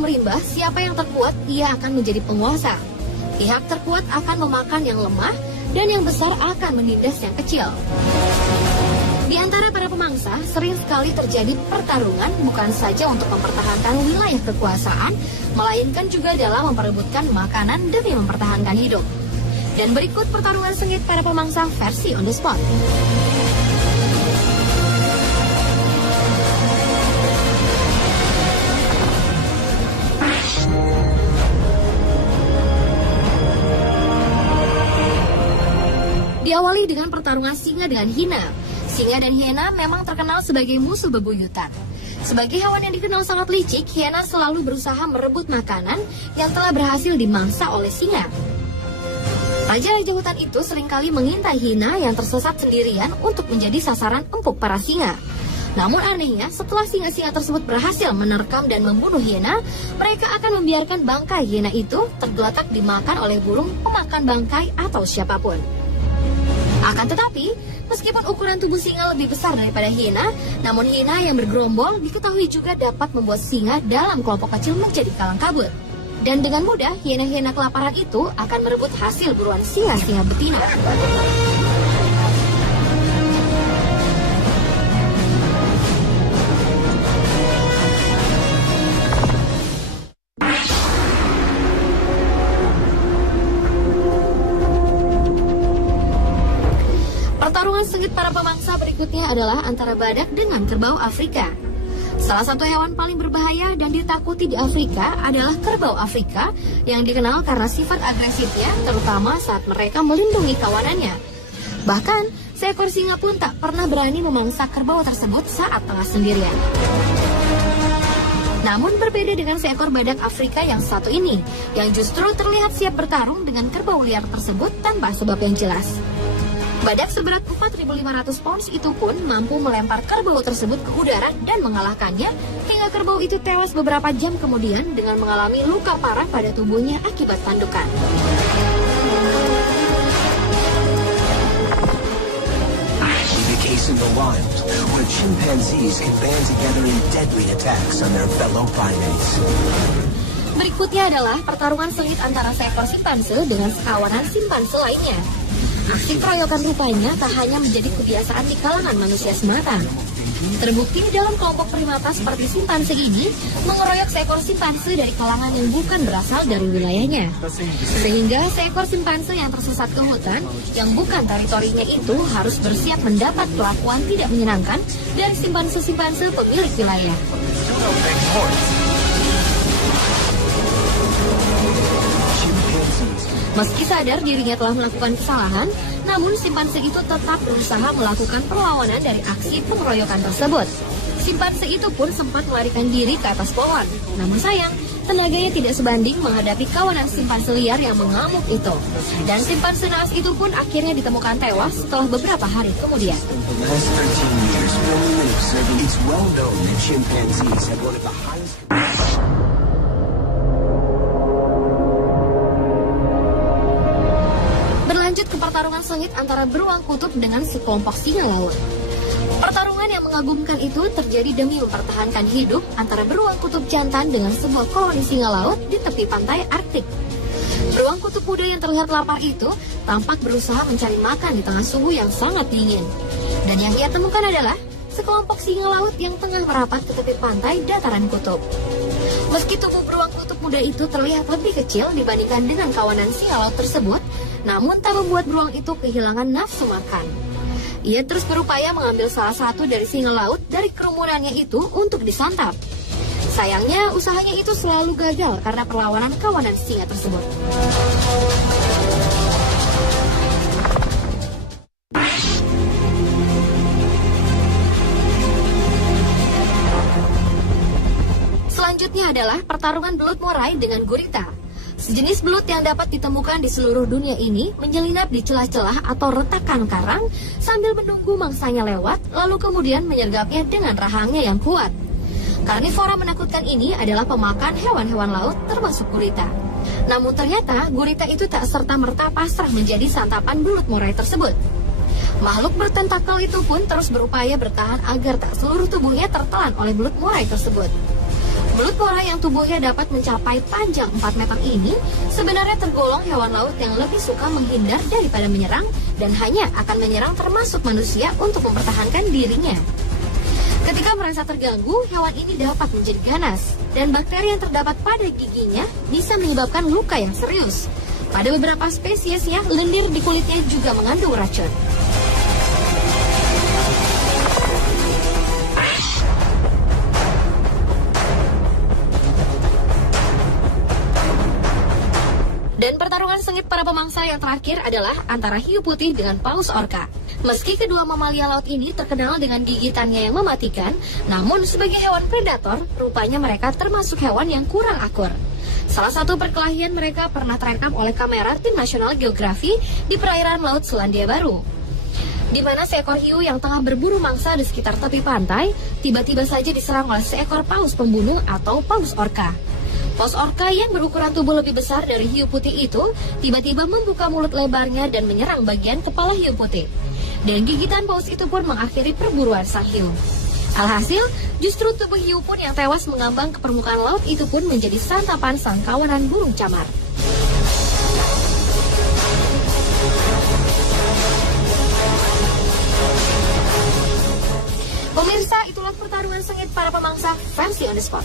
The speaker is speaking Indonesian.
kaum rimba, siapa yang terkuat, ia akan menjadi penguasa. Pihak terkuat akan memakan yang lemah, dan yang besar akan menindas yang kecil. Di antara para pemangsa, sering sekali terjadi pertarungan bukan saja untuk mempertahankan wilayah kekuasaan, melainkan juga dalam memperebutkan makanan demi mempertahankan hidup. Dan berikut pertarungan sengit para pemangsa versi on the spot. Diawali dengan pertarungan singa dengan hina. Singa dan hiena memang terkenal sebagai musuh bebuyutan. Sebagai hewan yang dikenal sangat licik, hiena selalu berusaha merebut makanan yang telah berhasil dimangsa oleh singa. Raja-raja hutan itu seringkali mengintai hiena yang tersesat sendirian untuk menjadi sasaran empuk para singa. Namun anehnya, setelah singa-singa tersebut berhasil menerkam dan membunuh hiena, mereka akan membiarkan bangkai hiena itu tergeletak dimakan oleh burung pemakan bangkai atau siapapun. Akan tetapi, meskipun ukuran tubuh singa lebih besar daripada hiena, namun hiena yang bergerombol diketahui juga dapat membuat singa dalam kelompok kecil menjadi kalang kabut. Dan dengan mudah, hiena-hiena kelaparan itu akan merebut hasil buruan singa-singa betina. Pertarungan sengit para pemangsa berikutnya adalah antara badak dengan kerbau Afrika. Salah satu hewan paling berbahaya dan ditakuti di Afrika adalah kerbau Afrika yang dikenal karena sifat agresifnya, terutama saat mereka melindungi kawanannya. Bahkan, seekor singa pun tak pernah berani memangsa kerbau tersebut saat tengah sendirian. Namun berbeda dengan seekor badak Afrika yang satu ini, yang justru terlihat siap bertarung dengan kerbau liar tersebut tanpa sebab yang jelas. Badak seberat 4.500 pounds itu pun mampu melempar kerbau tersebut ke udara dan mengalahkannya, hingga kerbau itu tewas beberapa jam kemudian dengan mengalami luka parah pada tubuhnya akibat tandukan. In the wild, where chimpanzees can band together in deadly attacks on their fellow primates. Berikutnya adalah pertarungan sengit antara seekor simpanse dengan sekawanan simpanse lainnya. Aksi keroyokan rupanya tak hanya menjadi kebiasaan di kalangan manusia semata. Terbukti dalam kelompok primata seperti simpanse ini mengeroyok seekor simpanse dari kalangan yang bukan berasal dari wilayahnya. Sehingga seekor simpanse yang tersesat ke hutan yang bukan teritorinya itu harus bersiap mendapat perlakuan tidak menyenangkan dari simpanse-simpanse pemilik wilayah. Meski sadar dirinya telah melakukan kesalahan, namun simpanse itu tetap berusaha melakukan perlawanan dari aksi pengeroyokan tersebut. Simpanse itu pun sempat melarikan diri ke atas pohon. Namun sayang, tenaganya tidak sebanding menghadapi kawanan simpanse liar yang mengamuk itu. Dan simpanse naas itu pun akhirnya ditemukan tewas setelah beberapa hari kemudian. Berlanjut ke pertarungan sengit antara beruang kutub dengan sekelompok singa laut. Pertarungan yang mengagumkan itu terjadi demi mempertahankan hidup antara beruang kutub jantan dengan sebuah koloni singa laut di tepi pantai Arktik. Beruang kutub muda yang terlihat lapar itu tampak berusaha mencari makan di tengah suhu yang sangat dingin. Dan yang ia temukan adalah sekelompok singa laut yang tengah merapat ke tepi pantai dataran kutub. Meski tubuh beruang kutub muda itu terlihat lebih kecil dibandingkan dengan kawanan singa laut tersebut, namun tak membuat beruang itu kehilangan nafsu makan. Ia terus berupaya mengambil salah satu dari singa laut dari kerumunannya itu untuk disantap. Sayangnya, usahanya itu selalu gagal karena perlawanan kawanan singa tersebut. Selanjutnya adalah pertarungan belut murai dengan gurita. Sejenis belut yang dapat ditemukan di seluruh dunia ini menyelinap di celah-celah atau retakan karang sambil menunggu mangsanya lewat, lalu kemudian menyergapnya dengan rahangnya yang kuat. Karnivora menakutkan ini adalah pemakan hewan-hewan laut termasuk gurita. Namun ternyata gurita itu tak serta-merta pasrah menjadi santapan belut murai tersebut. Makhluk bertentakel itu pun terus berupaya bertahan agar tak seluruh tubuhnya tertelan oleh belut murai tersebut. Belut kora yang tubuhnya dapat mencapai panjang 4 meter ini sebenarnya tergolong hewan laut yang lebih suka menghindar daripada menyerang dan hanya akan menyerang termasuk manusia untuk mempertahankan dirinya. Ketika merasa terganggu, hewan ini dapat menjadi ganas dan bakteri yang terdapat pada giginya bisa menyebabkan luka yang serius. Pada beberapa spesiesnya, lendir di kulitnya juga mengandung racun. Dan pertarungan sengit para pemangsa yang terakhir adalah antara hiu putih dengan paus orca. Meski kedua mamalia laut ini terkenal dengan gigitannya yang mematikan, namun sebagai hewan predator, rupanya mereka termasuk hewan yang kurang akur. Salah satu perkelahian mereka pernah terekam oleh kamera Tim Nasional Geografi di perairan Laut Selandia Baru, di mana seekor hiu yang tengah berburu mangsa di sekitar tepi pantai, tiba-tiba saja diserang oleh seekor paus pembunuh atau paus orca. Paus orca yang berukuran tubuh lebih besar dari hiu putih itu tiba-tiba membuka mulut lebarnya dan menyerang bagian kepala hiu putih. Dan gigitan paus itu pun mengakhiri perburuan sang hiu. Alhasil, justru tubuh hiu pun yang tewas mengambang ke permukaan laut itu pun menjadi santapan sang kawanan burung camar. Pemirsa, itulah pertarungan sengit para pemangsa Fancy on the Spot.